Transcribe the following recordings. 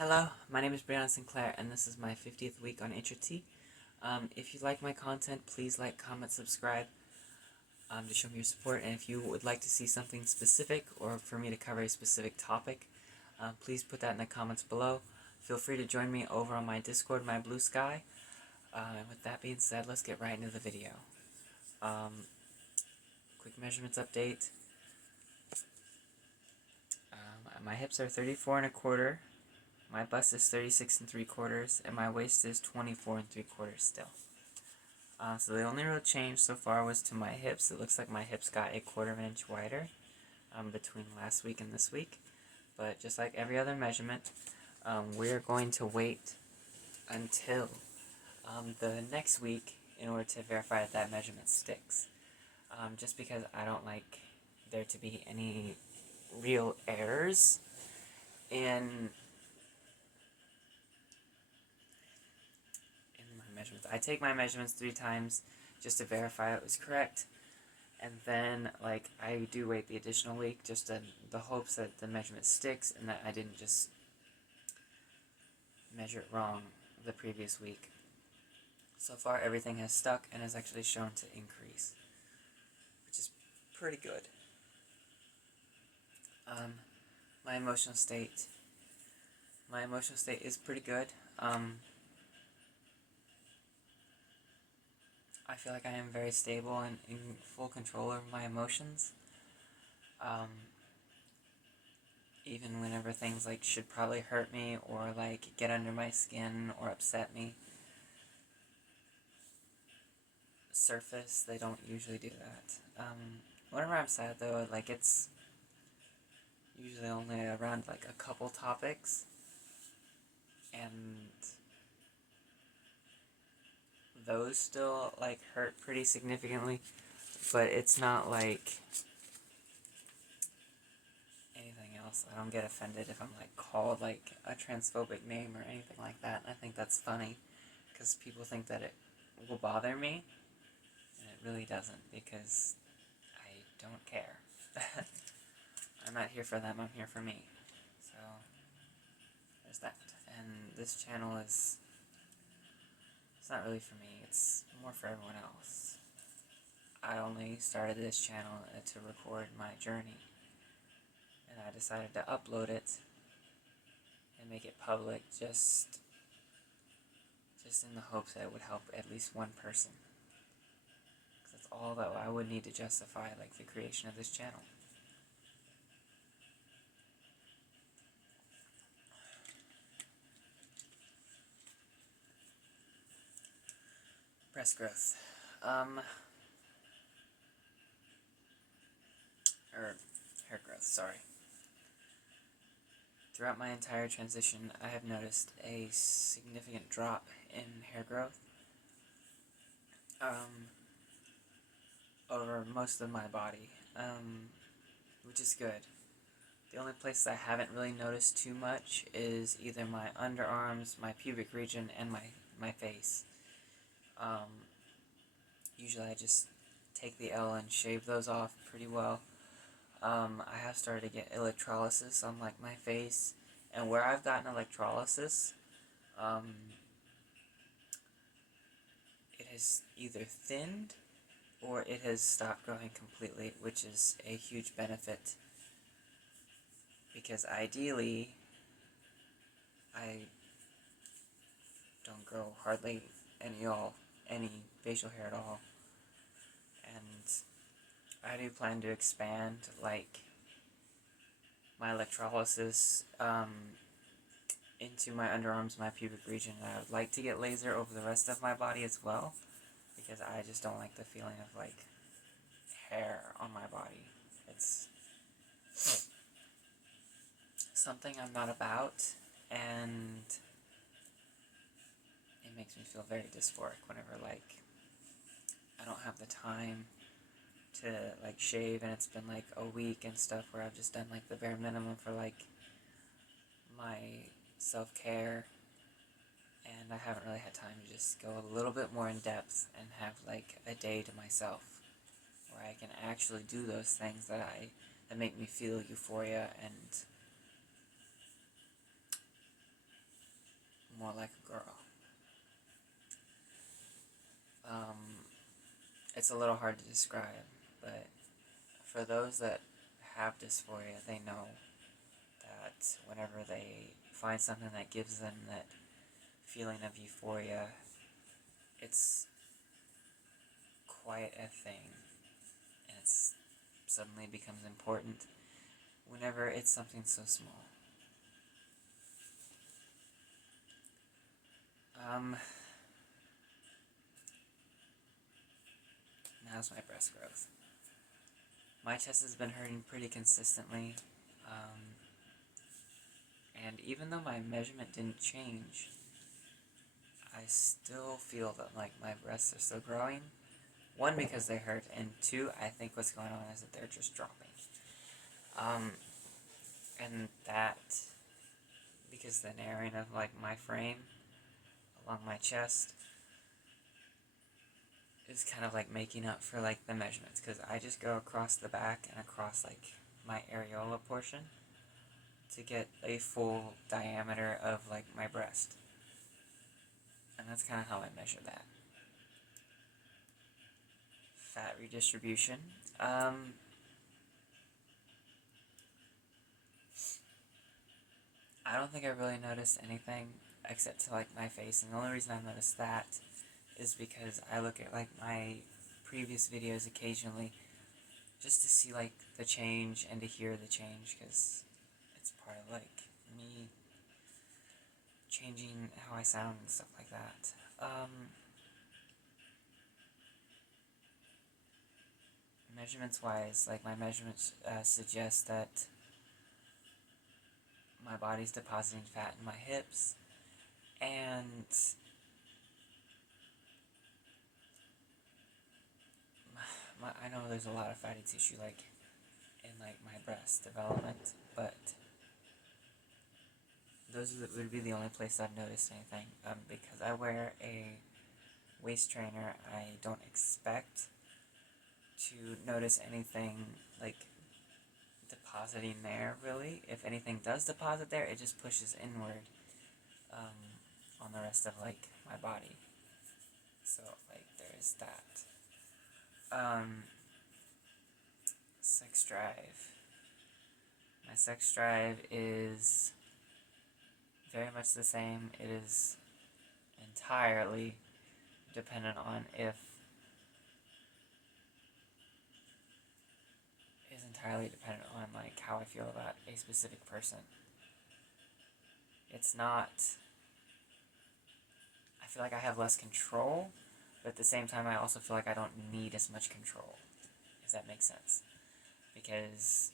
Hello, my name is Brianna Sinclair, and this is my 50th week on HRT. If you like my content, please like, comment, subscribe to show me your support. And if you would like to see something specific or for me to cover a specific topic, please put that in the comments below. Feel free to join me over on my Discord, My Blue Sky. And with that being said, let's get right into the video. Quick measurements update. My hips are 34 1/4. My bust is 36 3/4, and my waist is 24 3/4 still. So the only real change so far was to my hips. It looks like my hips got a 1/4 inch wider between last week and this week. But just like every other measurement, we're going to wait until the next week in order to verify that that measurement sticks. Just because I don't like there to be any real errors in my measurements. I take my measurements 3 times just to verify it was correct, and then I do wait the additional week just in the hopes that the measurement sticks and that I didn't just measure it wrong the previous week. So far everything has stuck and has actually shown to increase, which is pretty good. My emotional state is pretty good. I feel like I am very stable and in full control of my emotions. Even whenever things should probably hurt me or get under my skin or upset me surface, they don't usually do that. Whenever I'm sad though, it's usually only around a couple topics, and those still hurt pretty significantly, but it's not anything else. I don't get offended if I'm called a transphobic name or anything like that. I think that's funny because people think that it will bother me, and it really doesn't, because I don't care. I'm not here for them, I'm here for me. So there's that. And this channel it's not really for me, it's more for everyone else. I only started this channel to record my journey, and I decided to upload it and make it public just in the hopes that it would help at least one person. Because that's all that I would need to justify the creation of this channel. Breast growth. Or hair growth, sorry. Throughout my entire transition, I have noticed a significant drop in hair growth over most of my body, which is good. The only place I haven't really noticed too much is either my underarms, my pubic region, and my face. Usually I just take the L and shave those off pretty well. I have started to get electrolysis on my face, and where I've gotten electrolysis, it has either thinned or it has stopped growing completely, which is a huge benefit, because ideally I don't grow hardly any facial hair at all, and I do plan to expand my electrolysis into my underarms, my pubic region, and I would like to get laser over the rest of my body as well, because I just don't like the feeling of hair on my body. It's something I'm not about, and it makes me feel very dysphoric whenever I don't have the time to shave, and it's been a week and stuff where I've just done the bare minimum for my self-care, and I haven't really had time to just go a little bit more in depth and have a day to myself where I can actually do those things that make me feel euphoria and more like a girl. It's a little hard to describe, but for those that have dysphoria, they know that whenever they find something that gives them that feeling of euphoria, it's quite a thing, and it suddenly becomes important whenever it's something so small. Now's my breast growth. My chest has been hurting pretty consistently, and even though my measurement didn't change, I still feel that like my breasts are still growing. One, because they hurt, and two, I think what's going on is that they're just dropping. And that, because the narrowing of like my frame along my chest is kind of like making up for like the measurements, because I just go across the back and across like my areola portion to get a full diameter of like my breast, and that's kind of how I measure that. Fat redistribution. I don't think I really noticed anything except to like my face, and the only reason I noticed that is because I look at like my previous videos occasionally just to see like the change and to hear the change, because it's part of like me changing how I sound and stuff like that. Measurements wise, like my measurements suggest that my body's depositing fat in my hips, and I know there's a lot of fatty tissue like in like my breast development, but those would be the only place I've noticed anything. Because I wear a waist trainer, I don't expect to notice anything like depositing there, really. If anything does deposit there, it just pushes inward on the rest of like my body. So like there's that. Sex drive. My sex drive is very much the same. It is entirely dependent on like how I feel about a specific person. It's not, I feel like I have less control, but at the same time I also feel like I don't need as much control, if that makes sense. Because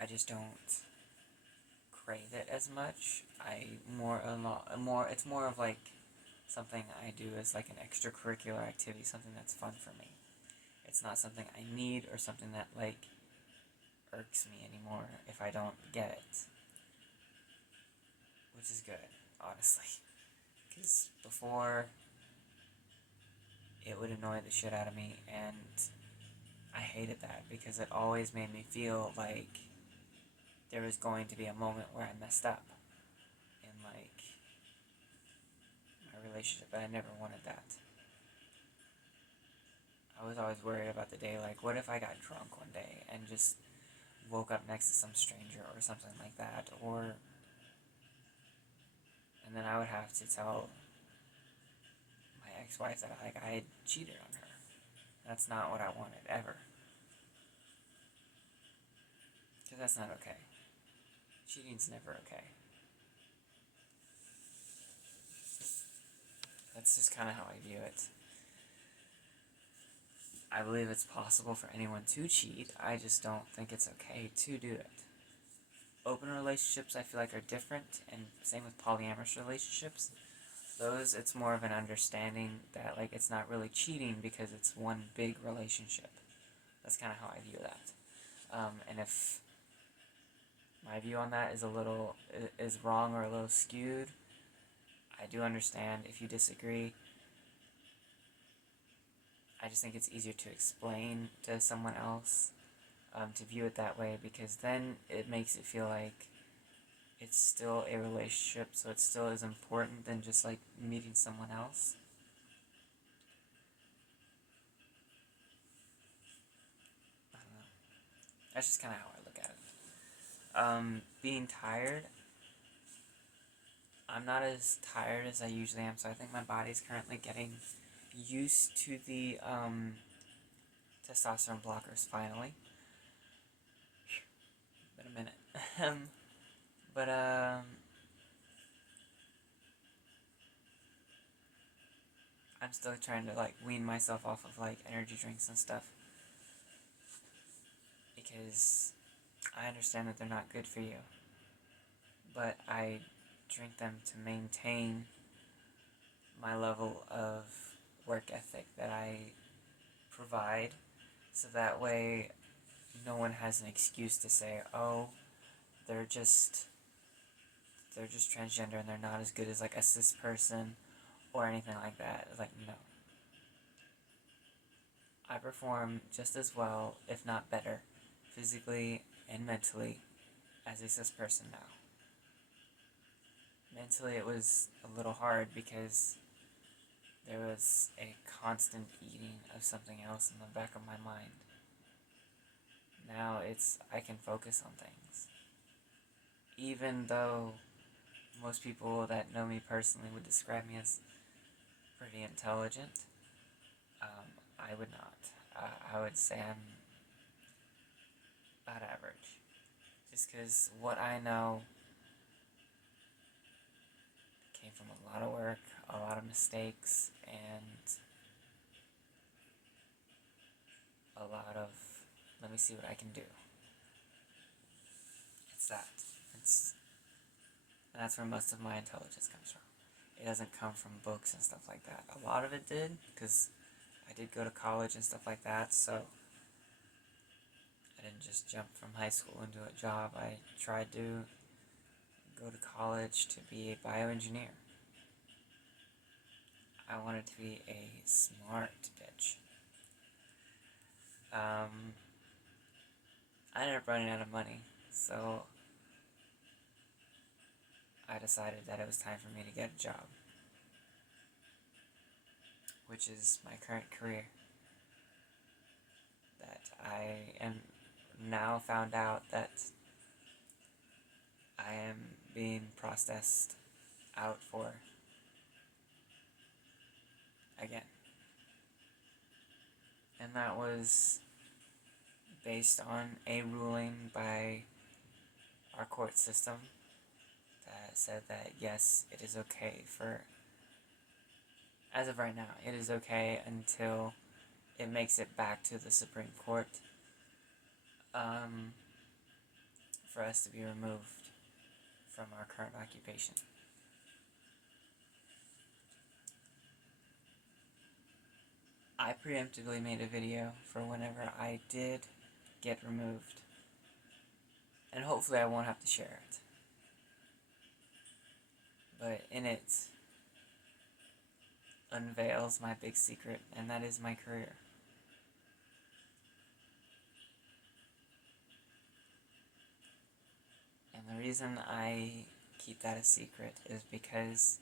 I just don't crave it as much. It's more of like something I do as like an extracurricular activity, something that's fun for me. It's not something I need or something that like irks me anymore if I don't get it. Which is good, honestly. Because before, it would annoy the shit out of me, and I hated that because it always made me feel like there was going to be a moment where I messed up in like my relationship, but I never wanted that. I was always worried about the day, like, what if I got drunk one day and just woke up next to some stranger or something like that, and then I would have to tell my ex-wife that like I had cheated on her. That's not what I wanted, ever. Because that's not okay. Cheating's never okay. That's just kind of how I view it. I believe it's possible for anyone to cheat. I just don't think it's okay to do it. Open relationships, I feel like, are different, and same with polyamorous relationships. Those, it's more of an understanding that, like, it's not really cheating because it's one big relationship. That's kind of how I view that. And if my view on that is wrong or a little skewed, I do understand if you disagree. I just think it's easier to explain to someone else to view it that way, because then it makes it feel like it's still a relationship, so it still is important than just like meeting someone else. I don't know. That's just kind of how I look at it. Being tired, I'm not as tired as I usually am, so I think my body's currently getting used to the testosterone blockers finally. Been a minute. But I'm still trying to like wean myself off of like energy drinks and stuff, because I understand that they're not good for you, but I drink them to maintain my level of work ethic that I provide, so that way no one has an excuse to say, oh, they're just transgender and they're not as good as like a cis person or anything like that. Like, no. I perform just as well, if not better, physically and mentally as a cis person now. Mentally it was a little hard because there was a constant eating of something else in the back of my mind. Now I can focus on things. Even though most people that know me personally would describe me as pretty intelligent, I would not. I would say I'm about average. Just because what I know came from a lot of work, a lot of mistakes, and a lot of, let me see what I can do. It's that. And that's where most of my intelligence comes from. It doesn't come from books and stuff like that. A lot of it did, because I did go to college and stuff like that, so I didn't just jump from high school into a job. I tried to go to college to be a bioengineer. I wanted to be a smart bitch. I ended up running out of money, so I decided that it was time for me to get a job, which is my current career. That I am now found out that I am being processed out for again. And that was based on a ruling by our court system that said that yes, it is okay for, as of right now, it is okay until it makes it back to the Supreme Court for us to be removed from our current occupation. I preemptively made a video for whenever I did get removed, and hopefully I won't have to share it. But in it unveils my big secret, and that is my career. And the reason I keep that a secret is because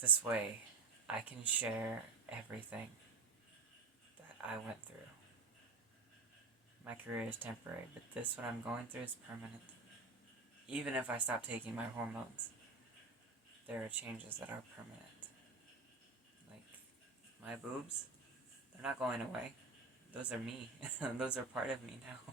this way I can share everything that I went through. My career is temporary, but this, what I'm going through, is permanent. Even if I stop taking my hormones, there are changes that are permanent. Like, my boobs, they're not going away. Those are me. Those are part of me now.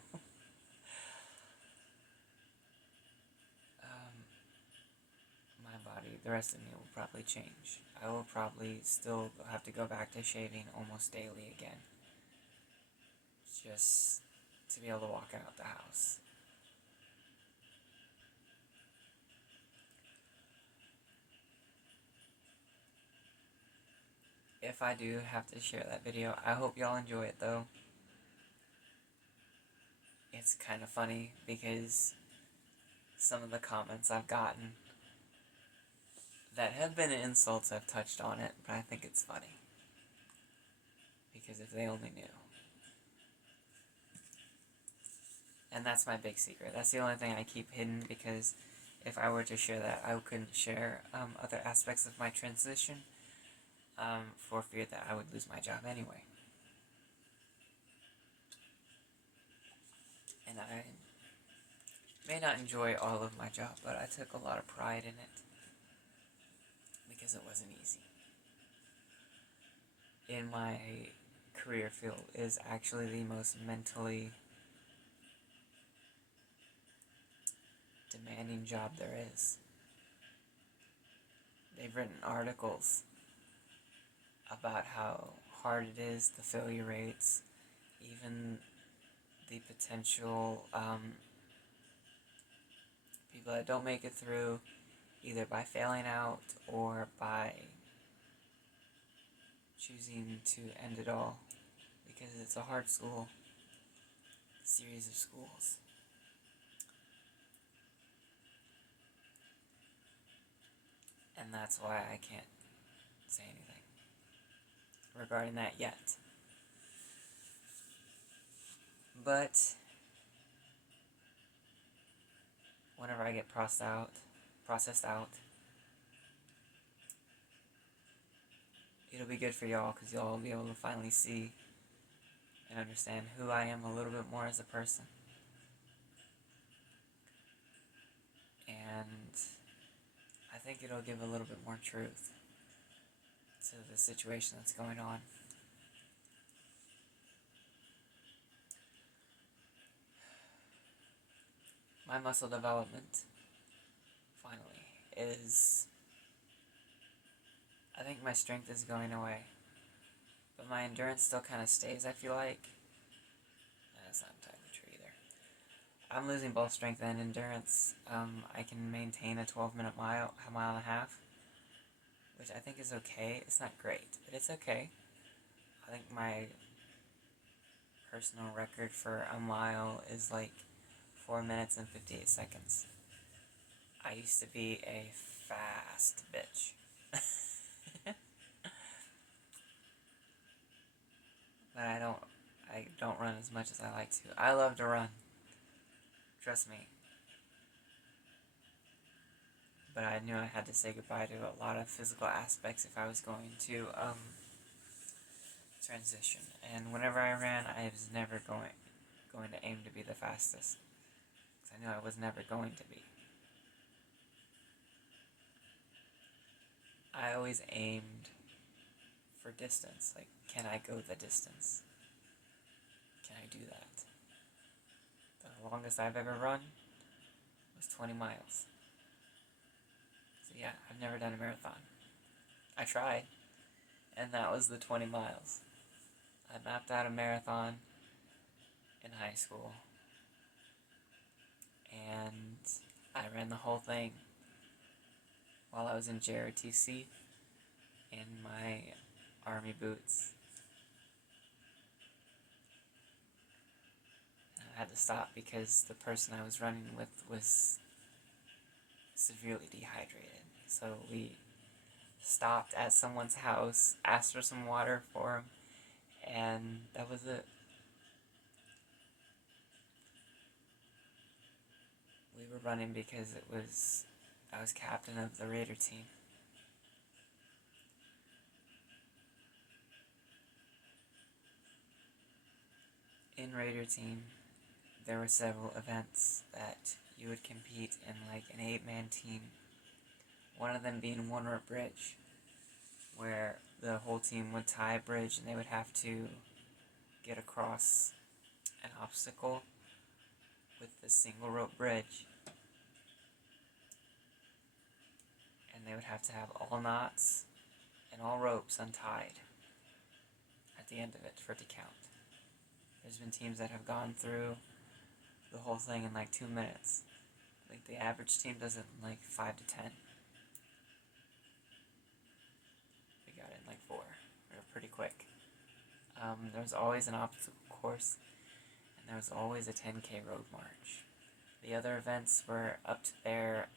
My body, the rest of me will probably change. I will probably still have to go back to shaving almost daily again, just to be able to walk out the house. If I do have to share that video, I hope y'all enjoy it though. It's kind of funny because some of the comments I've gotten that have been insults, I've touched on it, but I think it's funny. Because if they only knew. And that's my big secret. That's the only thing I keep hidden, because if I were to share that, I couldn't share other aspects of my transition, for fear that I would lose my job anyway. And I may not enjoy all of my job, but I took a lot of pride in it, because it wasn't easy. In my career field is actually the most mentally demanding job there is. They've written articles about how hard it is, the failure rates, even the potential people that don't make it through, either by failing out or by choosing to end it all, because it's a hard series of schools. And that's why I can't say anything regarding that yet. But whenever I get processed out, it'll be good for y'all, because y'all will be able to finally see and understand who I am a little bit more as a person. And I think it'll give a little bit more truth to the situation that's going on. My muscle development, finally, is... I think my strength is going away, but my endurance still kind of stays, I feel like. That's not entirely true either. I'm losing both strength and endurance. I can maintain a 12-minute mile and a half, which I think is okay. It's not great, but it's okay. I think my personal record for a mile is like 4 minutes and 58 seconds. I used to be a fast bitch. But I don't run as much as I like to. I love to run. Trust me. But I knew I had to say goodbye to a lot of physical aspects if I was going to transition. And whenever I ran, I was never going to aim to be the fastest, because I knew I was never going to be. I always aimed for distance. Like, can I go the distance? Can I do that? The longest I've ever run was 20 miles. So yeah, I've never done a marathon. I tried, and that was the 20 miles. I mapped out a marathon in high school, and I ran the whole thing while I was in JRTC in my army boots. And I had to stop because the person I was running with was severely dehydrated. So we stopped at someone's house, asked for some water for him, and that was it. We were running because I was captain of the Raider team. In Raider team, there were several events that you would compete in, like an 8-man team. One of them being one rope bridge, where the whole team would tie a bridge and they would have to get across an obstacle with the single rope bridge. And they would have to have all knots and all ropes untied at the end of it for it to count. There's been teams that have gone through the whole thing in like 2 minutes. Like the average team does it in like 5 to 10. We got it in like 4. We were pretty quick. There was always an obstacle course, and there was always a 10K road march. The other events were up to their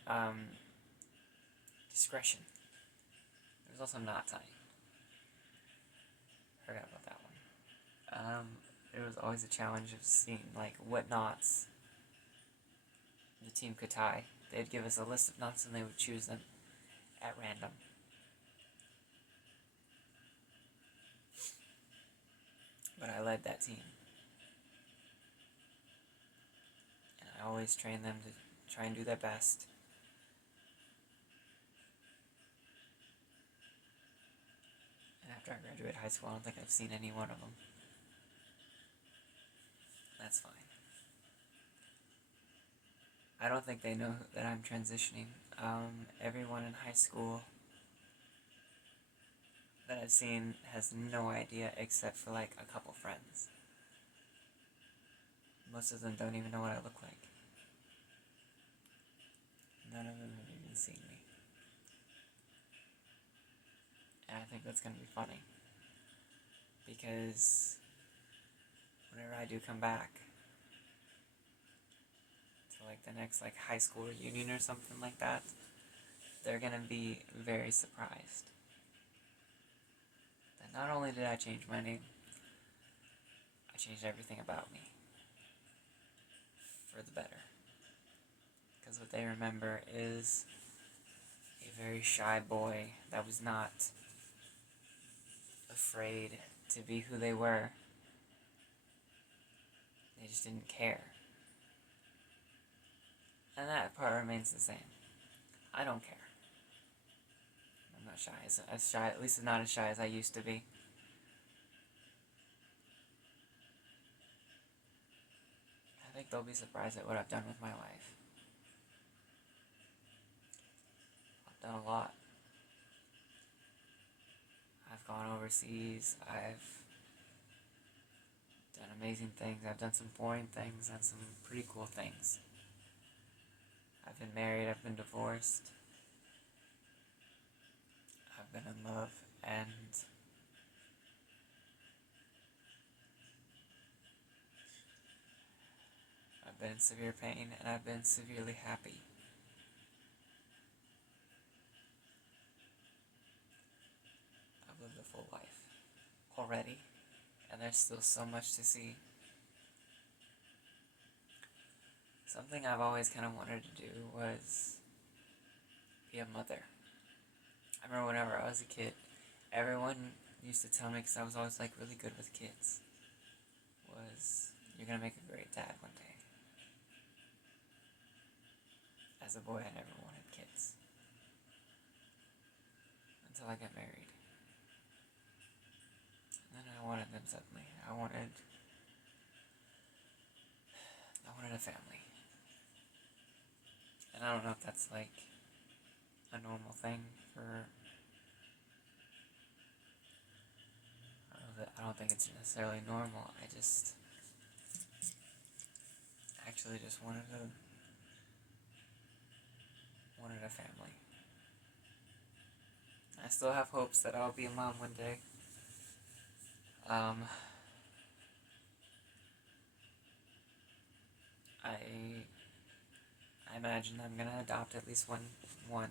discretion. There was also knot tying. Forgot about that one. There was always a challenge of seeing like what knots the team could tie. They'd give us a list of nuts and they would choose them at random. But I led that team. And I always trained them to try and do their best. And after I graduated high school, I don't think I've seen any one of them. That's fine. I don't think they know that I'm transitioning. Everyone in high school that I've seen has no idea except for like a couple friends. Most of them don't even know what I look like. None of them have even seen me. And I think that's going to be funny. Because whenever I do come back to like the next like high school reunion or something like that, they're going to be very surprised. That not only did I change my name, I changed everything about me. For the better. Because what they remember is a very shy boy that was not afraid to be who they were. They just didn't care. And that part remains the same. I don't care. I'm not shy. As shy, at least not as shy as I used to be. I think they'll be surprised at what I've done with my life. I've done a lot. I've gone overseas. I've done amazing things. I've done some boring things and some pretty cool things. I've been married. I've been divorced. I've been in love, and I've been in severe pain, and I've been severely happy. I've lived a full life already, and there's still so much to see. Something I've always kind of wanted to do was be a mother. I remember whenever I was a kid, everyone used to tell me, because I was always like really good with kids, was, you're going to make a great dad one day. As a boy, I never wanted kids. Until I got married. And then I wanted them suddenly. I wanted a family. And I don't know if that's like a normal thing for... I don't think it's necessarily normal. I just actually just wanted a family. I still have hopes that I'll be a mom one day. I imagine I'm gonna adopt at least one, and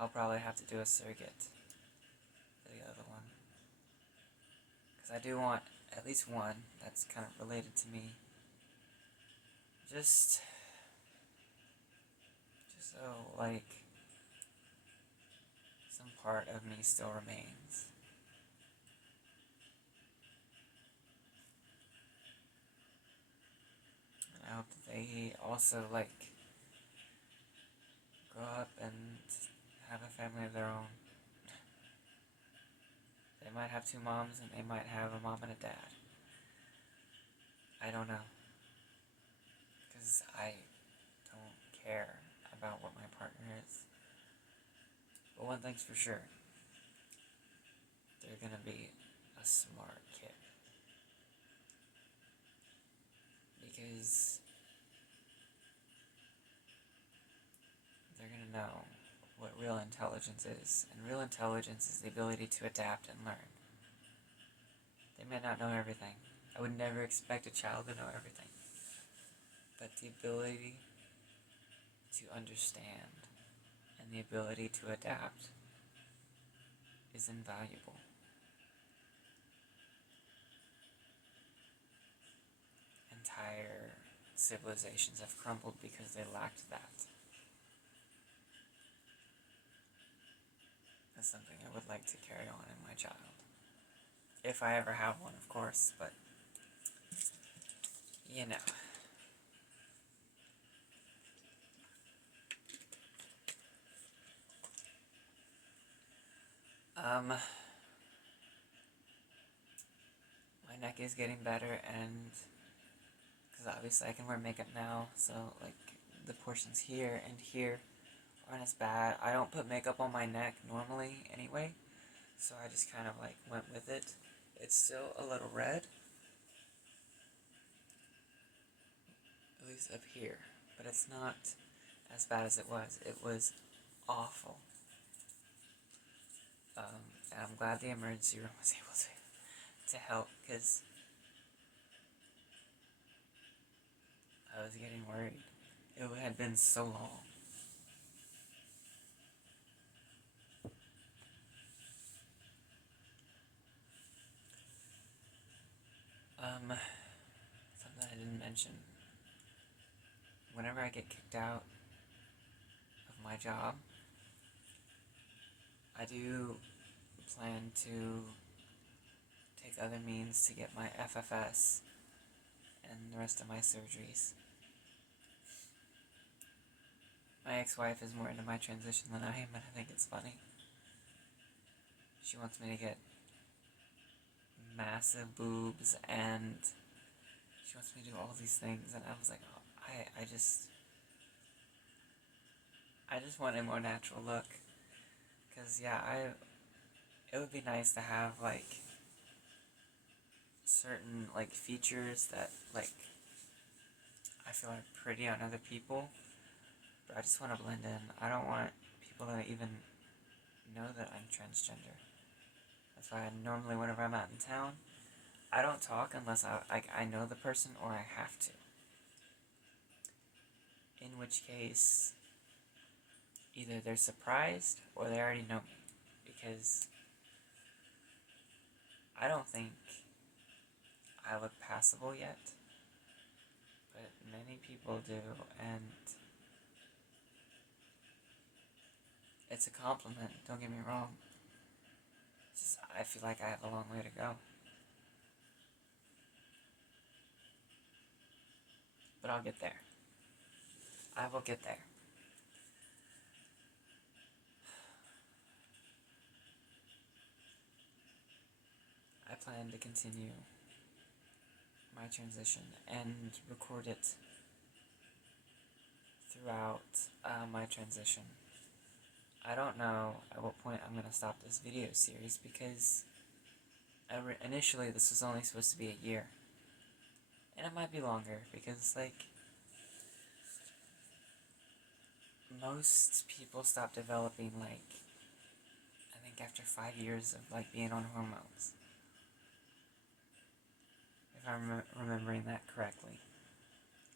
I'll probably have to do a surrogate for the other one, because I do want at least one that's kind of related to me, just so like some part of me still remains. I hope that they also, like, grow up and have a family of their own. They might have two moms, and they might have a mom and a dad. I don't know. Because I don't care about what my partner is. But one thing's for sure. They're gonna be a smart kid. Because they're going to know what real intelligence is. And real intelligence is the ability to adapt and learn. They may not know everything. I would never expect a child to know everything. But the ability to understand and the ability to adapt is invaluable. Entire civilizations have crumbled because they lacked that. That's something I would like to carry on in my child. If I ever have one, of course, but, you know. My neck is getting better, and because obviously I can wear makeup now, so like the portions here and here aren't as bad. I don't put makeup on my neck normally anyway, so I just kind of like went with it. It's still a little red, at least up here, but it's not as bad as it was. It was awful. And I'm glad the emergency room was able to help, because I was getting worried. It had been so long. Something I didn't mention. Whenever I get kicked out of my job, I do plan to take other means to get my FFS and the rest of my surgeries. My ex-wife is more into my transition than I am, and I think it's funny. She wants me to get massive boobs, and she wants me to do all these things, and I was like, oh, I just want a more natural look. Because, yeah, it would be nice to have, like, certain, like, features that, like, I feel are pretty on other people, but I just want to blend in. I don't want people to even know that I'm transgender. That's why normally whenever I'm out in town, I don't talk unless I know the person or I have to. In which case, either they're surprised or they already know me. Because I don't think I look passable yet, but many people do, and it's a compliment, don't get me wrong. It's just, I feel like I have a long way to go. But I'll get there. I will get there. I plan to continue my transition and record it throughout my transition. I don't know at what point I'm going to stop this video series, because initially this was only supposed to be a year. And it might be longer, because, like, most people stop developing, like, I think after 5 years of, like, being on hormones. If I'm remembering that correctly.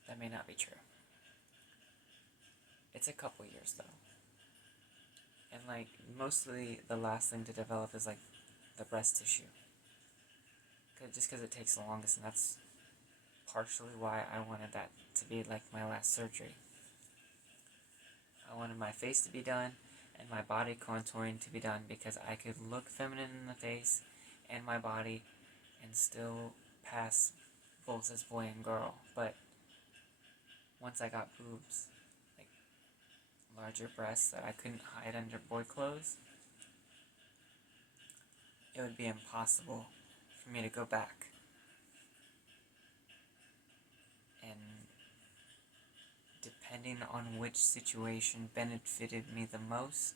That may not be true. It's a couple years, though. And, like, mostly the last thing to develop is, like, the breast tissue. Just because it takes the longest, and that's partially why I wanted that to be, like, my last surgery. I wanted my face to be done, and my body contouring to be done, because I could look feminine in the face and my body and still pass both as boy and girl. But once I got boobs, like larger breasts that I couldn't hide under boy clothes, it would be impossible for me to go back and, depending on which situation benefited me the most,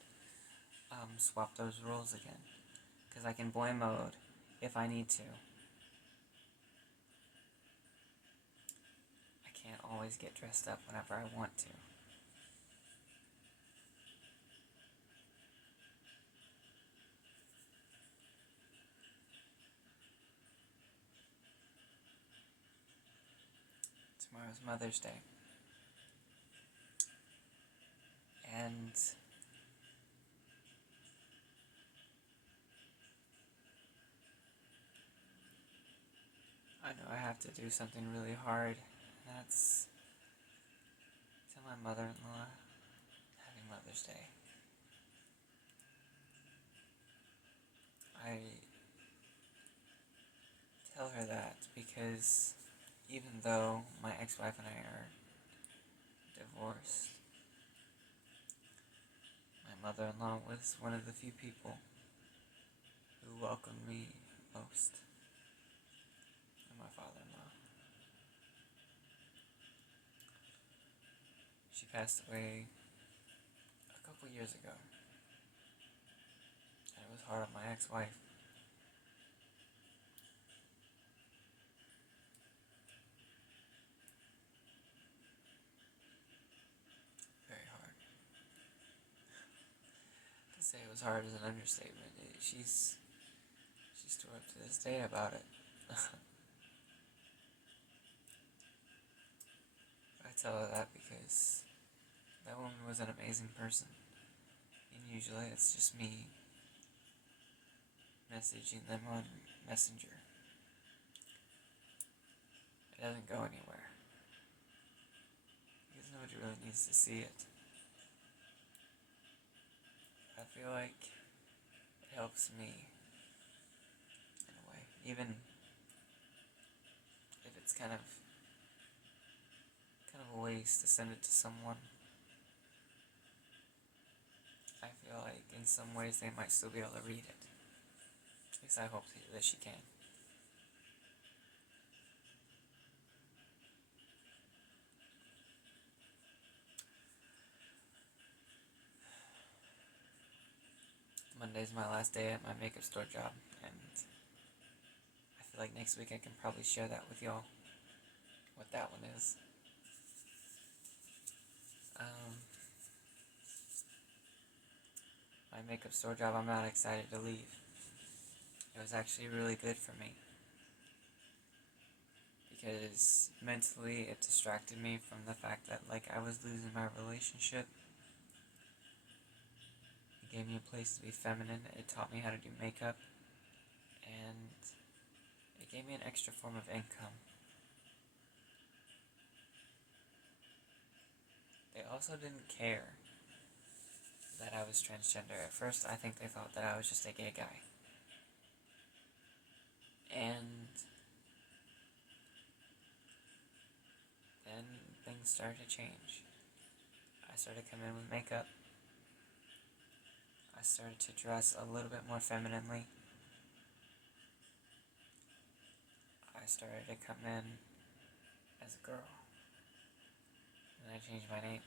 swap those roles again. Because I can boy mode if I need to. I can't always get dressed up whenever I want to. Tomorrow's Mother's Day. And I know I have to do something really hard. That's tell my mother-in-law Happy Mother's Day. I tell her that because even though my ex-wife and I are divorced, my mother-in-law was one of the few people who welcomed me most, and my father-in-law. She passed away a couple years ago, and it was hard on my ex-wife. Very hard. To say it was hard is an understatement. She's still up to this day about it. I tell her that because that woman was an amazing person. And usually it's just me messaging them on Messenger. It doesn't go anywhere. Because nobody really needs to see it. I feel like it helps me in a way. Even if it's kind of a waste to send it to someone. I feel like in some ways they might still be able to read it. At least I hope that she can. Monday's my last day at my makeup store job, and I feel like next week I can probably share that with y'all, what that one is. My makeup store job, I'm not excited to leave. It was actually really good for me, because mentally it distracted me from the fact that I was losing my relationship. It gave me a place to be feminine. It taught me how to do makeup, and it gave me an extra form of income. They also didn't care that I was transgender. At first, I think they thought that I was just a gay guy. And then things started to change. I started coming in with makeup. I started to dress a little bit more femininely. I started to come in as a girl. And I changed my name.